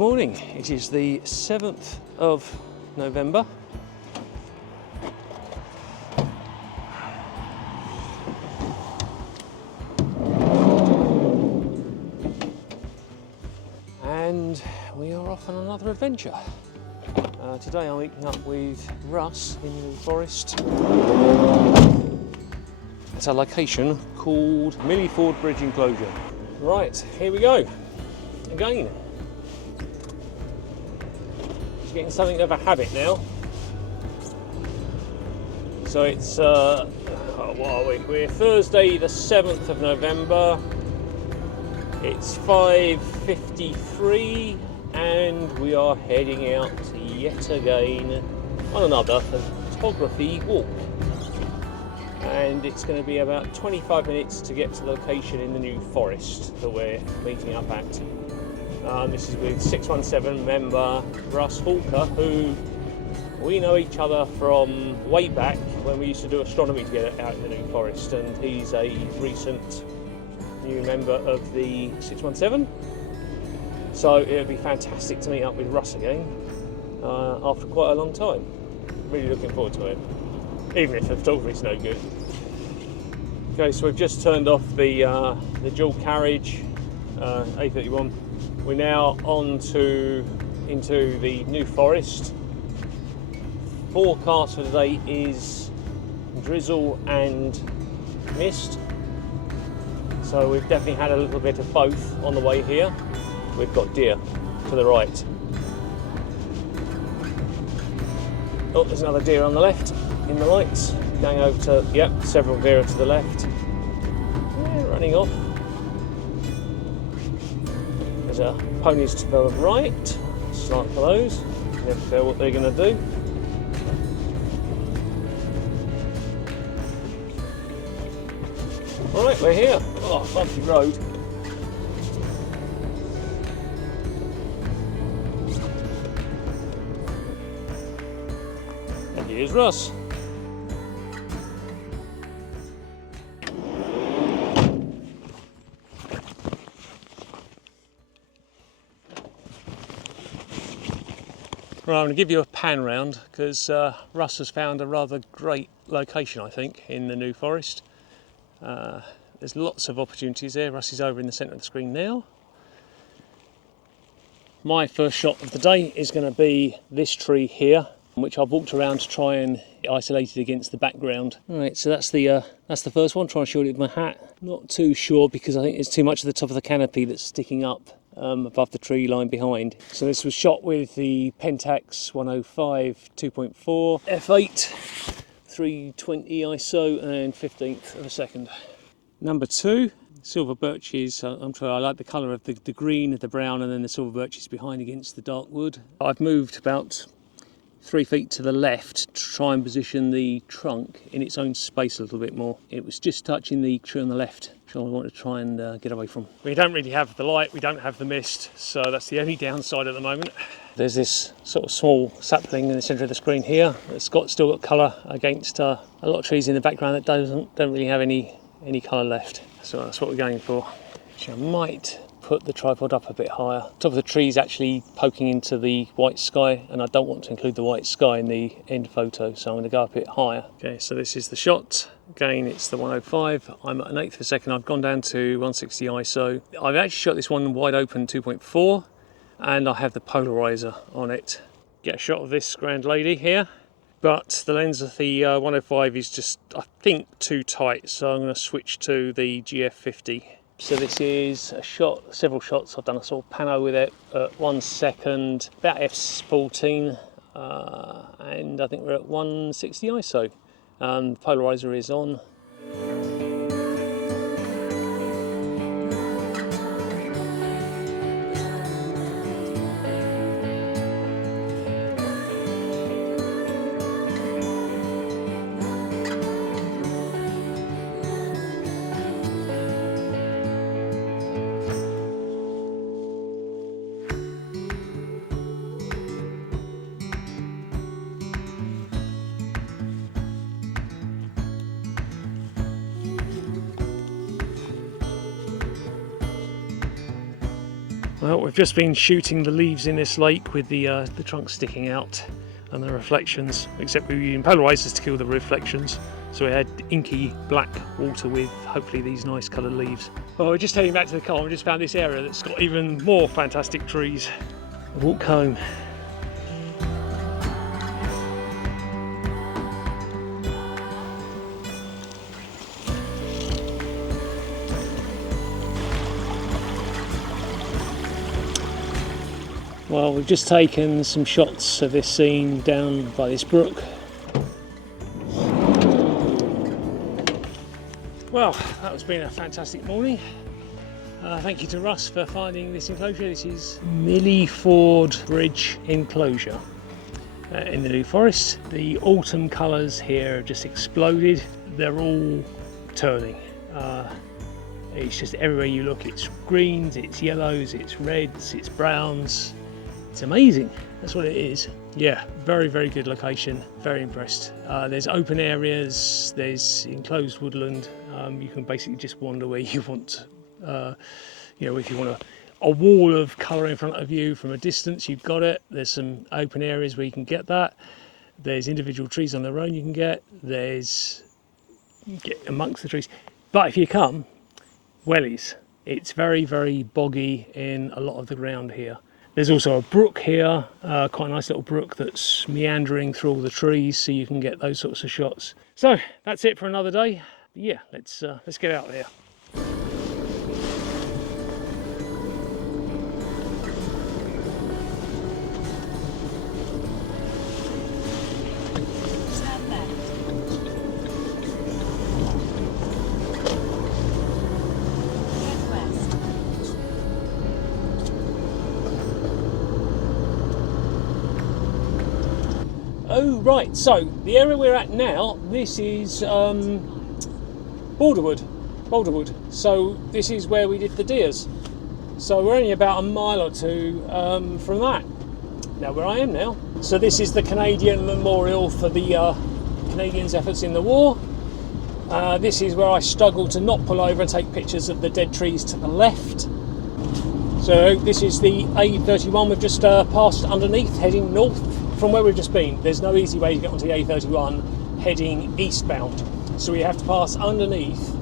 morning. It is the 7th of November. And we are off on another adventure. Today I'm meeting up with Russ in the forest. It's a location called Millyford Bridge Enclosure. Right, here we go. Again. It's getting something of a habit now. So it's, what are we? We're Thursday the 7th of November. It's 5:53 and we are heading out yet again on another photography walk. And it's going to be about 25 minutes to get to the location in the New Forest that we're meeting up at. This is with 617 member Russ Hawker, who we know each other from way back when we used to do astronomy together out in the New Forest, and he's a recent new member of the 617. So it would be fantastic to meet up with Russ again after quite a long time. Really looking forward to it, even if the photography's no good. Okay, so we've just turned off the dual carriage A31. We're now into the New Forest. Forecast for today is drizzle and mist. So we've definitely had a little bit of both on the way here. We've got deer to the right. Oh, there's another deer on the left in the lights. Going over to, yep, several deer to the left. Yeah, running off. There's a ponies to the right. Start for those. Never tell what they're going to do. Alright, we're here. Oh, bumpy road. And here's Russ. Right, I'm going to give you a pan round because Russ has found a rather great location, I think, in the New Forest. There's lots of opportunities there. Russ is over in the centre of the screen now. My first shot of the day is going to be this tree here, which I've walked around to try and isolate it against the background. Alright, so that's the first one. Try and shoot it with my hat. Not too sure because I think it's too much at the top of the canopy that's sticking up above the tree line behind. So this was shot with the Pentax 105 2.4 f8, 320 ISO and 15th of a second. Number 2, Silver Birch is, I'm sorry, I like the colour of the green, the brown, and then the Silver Birch is behind against the dark wood. I've moved about 3 feet to the left to try and position the trunk in its own space a little bit more. It was just touching the tree on the left, which I want to try and get away from. We don't really have the light, we don't have the mist, so that's the only downside at the moment. There's this sort of small sapling in the centre of the screen here. It's still got colour against a lot of trees in the background that don't really have any colour left. So that's what we're going for. So I might put the tripod up a bit higher. Top of the tree is actually poking into the white sky, and I don't want to include the white sky in the end photo, so I'm going to go a bit higher. Okay, so this is the shot. Again, it's the 105. I'm at an eighth of a second. I've gone down to 160 ISO. I've actually shot this one wide open 2.4, and I have the polarizer on it. Get a shot of this grand lady here. But the lens of the 105 is just, I think, too tight, so I'm going to switch to the GF 50. So this is a shot, several shots. I've done a sort of pano with it at 1 second, about f14, and I think we're at 160 ISO. The polarizer is on. Well, we've just been shooting the leaves in this lake with the trunks sticking out and the reflections, except we were using polarizers to kill the reflections. So we had inky black water with hopefully these nice coloured leaves. Well, we're just heading back to the car. We just found this area that's got even more fantastic trees. Walk home. Well, we've just taken some shots of this scene down by this brook. Well, that has been a fantastic morning. Thank you to Russ for finding this enclosure. This is Millyford Bridge Enclosure in the New Forest. The autumn colours here have just exploded. They're all turning. It's just everywhere you look, it's greens, it's yellows, it's reds, it's browns. It's amazing, that's what it is. Yeah, very, very good location, very impressed. There's open areas, there's enclosed woodland. You can basically just wander where you want. If you want a wall of colour in front of you from a distance, you've got it. There's some open areas where you can get that. There's individual trees on their own you can get. You get amongst the trees. But if you come, wellies. It's very, very boggy in a lot of the ground here. There's also a brook here, quite a nice little brook that's meandering through all the trees, so you can get those sorts of shots. So that's it for another day. Yeah, let's get out there. Oh right, so the area we're at now, this is Bolderwood. So this is where we did the deers. So we're only about a mile or two from that. Now where I am now. So this is the Canadian Memorial for the Canadians' efforts in the war. This is where I struggled to not pull over and take pictures of the dead trees to the left. So this is the A31 we've just passed underneath, heading north from where we've just been. There's no easy way to get onto the A31 heading eastbound. So we have to pass underneath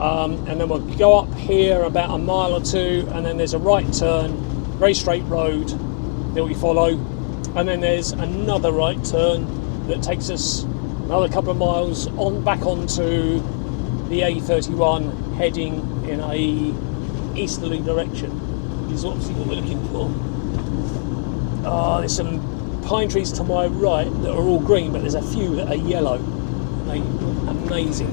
and then we'll go up here about a mile or two, and then there's a right turn, very straight road that we follow, and then there's another right turn that takes us another couple of miles on back onto the A31 heading in a easterly direction, which is obviously what we're looking for. There's some pine trees to my right that are all green, but there's a few that are yellow. They look amazing.